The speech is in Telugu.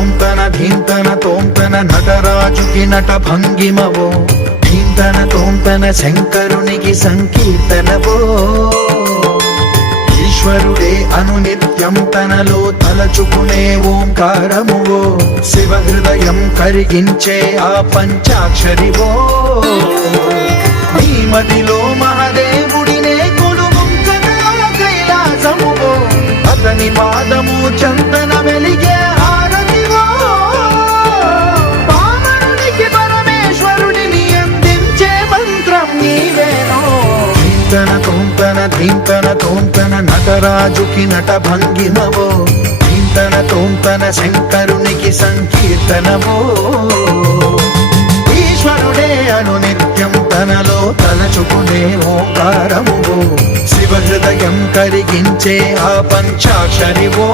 తోంతన ధీంతన తోంతన నటరాజుకి నట భంగిమవో, ధీంతన తోంతన శంకరునికి సంకీర్తనవో. ఈశ్వరుడే అనునిత్యం తనలో తలచుకునే ఓంకారమువో, శివ హృదయం కరిగించే ఆ పంచాక్షరివో. నీ మదిలో మహాదేవుడినే కొలువుంచగా కైలాసమువో, అతని పాదము చందన వెలిగే హారతివో. పామరునికి పరమేశ్వరుడిని అందించే మంత్రం నీవేనో. ధీంతన తోంతన ధీంతన తోంతన నటరాజుకి నట భంగిమవో, ధీంతన తోంతన శంకరునికి సంకీర్తనవో. ఈశ్వరుడే అనునిత్యం తనలో తలచుకునే ఓంకారమువో, శివ హృదయం కరిగించే ఆ పంచాక్షరివో.